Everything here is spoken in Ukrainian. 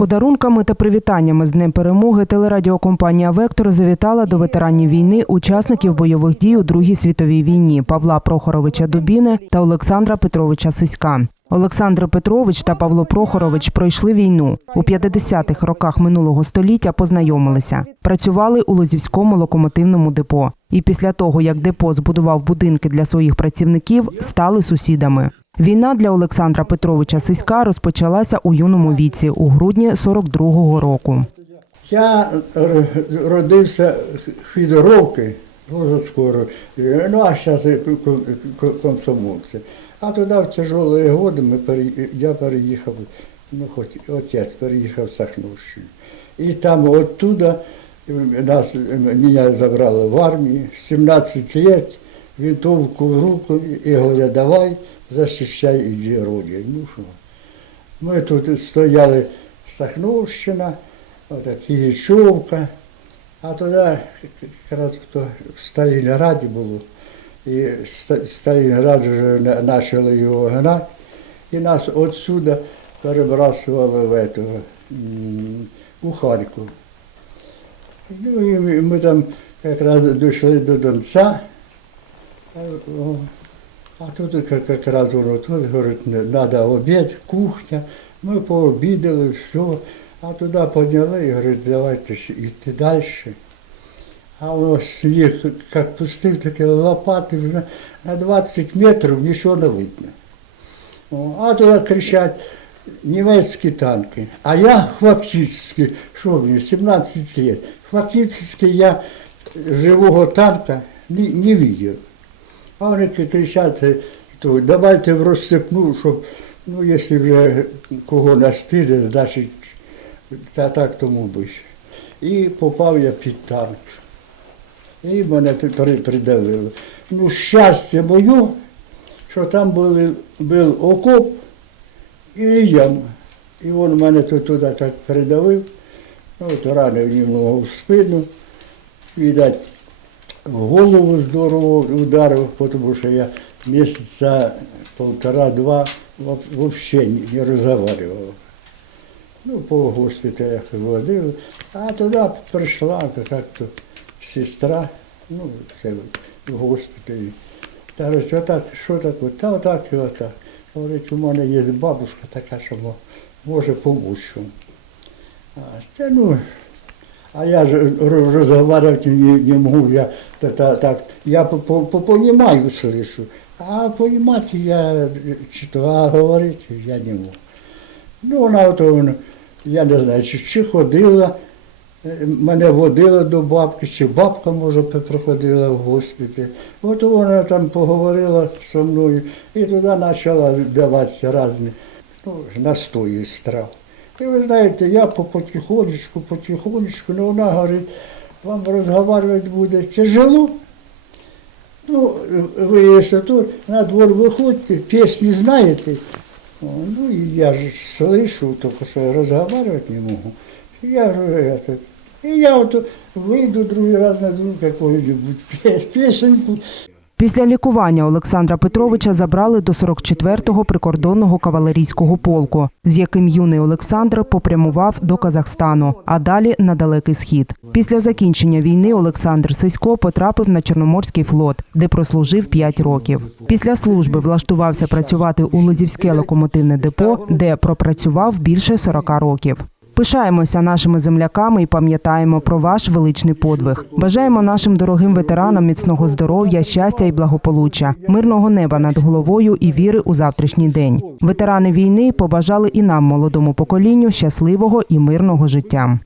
подарунками та привітаннями з Днем перемоги телерадіокомпанія Вектор завітала до ветеранів війни, учасників бойових дій у Другій світовій війні Павла Прохоровича Дубіни та Олександра Петровича Сиська. Олександр Петрович та Павло Прохорович пройшли війну. У 50-х роках минулого століття познайомилися. Працювали у Лозівському локомотивному депо. І після того, як депо збудував будинки для своїх працівників, стали сусідами. Війна для Олександра Петровича Сиська розпочалася у юному віці у грудні 42-го року. Я родився в Фідоровки, дуже скоро, ну а зараз комсомольці. А туди в тяжелі годи ми я переїхав, ну хоч отець переїхав в Сахновщину. І там оттуда нас, мене забрали в армію, 17 років, винтовку в руку і говорять, давай, захищай іди родину. Ну? Ми тут стояли Сахновщина, Київчовка, а туди якраз хто в Сталінграді було. І Ста- Сталінград вже почали його гнати. І нас отсюда перебрасували в этого, у Харків. Ну і ми там якраз дійшли до Донця. А, тут якраз воно тут, говорить, треба обід, кухня. Ми пообідали, все. А туди підняли і говорить, давайте ж йти далі. А воно сніг як пустив, таке лопати, на 20 метрів нічого не видно. А туди кричать німецькі танки. А я фактично, що мені, 17 років, фактично я живого танка не, не бачив. Вони кричать, то давайте в розсипну, щоб, ну, якщо вже кого настиде, значить, та так тому більше. І попав я під танк. І мене придавило. Ну, щастя моє, що там були, був окоп і яма. І він мене тут туди так придавив, ну, от ранив немного в спину, видать, в голову здорово ударив, тому що я місяця полтора-два взагалі не розмовляв. Ну, по госпіталях водили, а туди прийшла як-то сестра, ну, це в госпіталі. Та говорить, отак, що таке? Та отак і отак. Говорить, у мене є бабушка така, що мо- може допомогти. А, це, ну, а я ж р- розмовляти не, не можу, я, та, так, я по, слышу, а понімати я, то, а говорити я не можу. Ну, вона ото, я не знаю, чи, чи ходила, е, мене водила до бабки, чи бабка, може, приходила в госпіталь. От вона там поговорила зі мною і туди почала давати різні ну, настої з трав. І ви знаєте, я по потихонечку, потихонечку, ну вона говорить, вам розмовляти буде тяжело. Ну, ви якщо тут на двор виходьте, пісні знаєте. Ну, і я ж слышу, тільки що я розмовляти не можу. Я говорю, і я от вийду другий раз на другу какую-нибудь песенку. Після лікування Олександра Петровича забрали до 44-го прикордонного кавалерійського полку, з яким юний Олександр попрямував до Казахстану, а далі на далекий схід. Після закінчення війни Олександр Сисько потрапив на Чорноморський флот, де прослужив 5 років. Після служби влаштувався працювати у Лозівське локомотивне депо, де пропрацював більше 40 років. Пишаємося нашими земляками і пам'ятаємо про ваш величний подвиг. Бажаємо нашим дорогим ветеранам міцного здоров'я, щастя і благополуччя, мирного неба над головою і віри у завтрашній день. Ветерани війни побажали і нам, молодому поколінню, щасливого і мирного життя.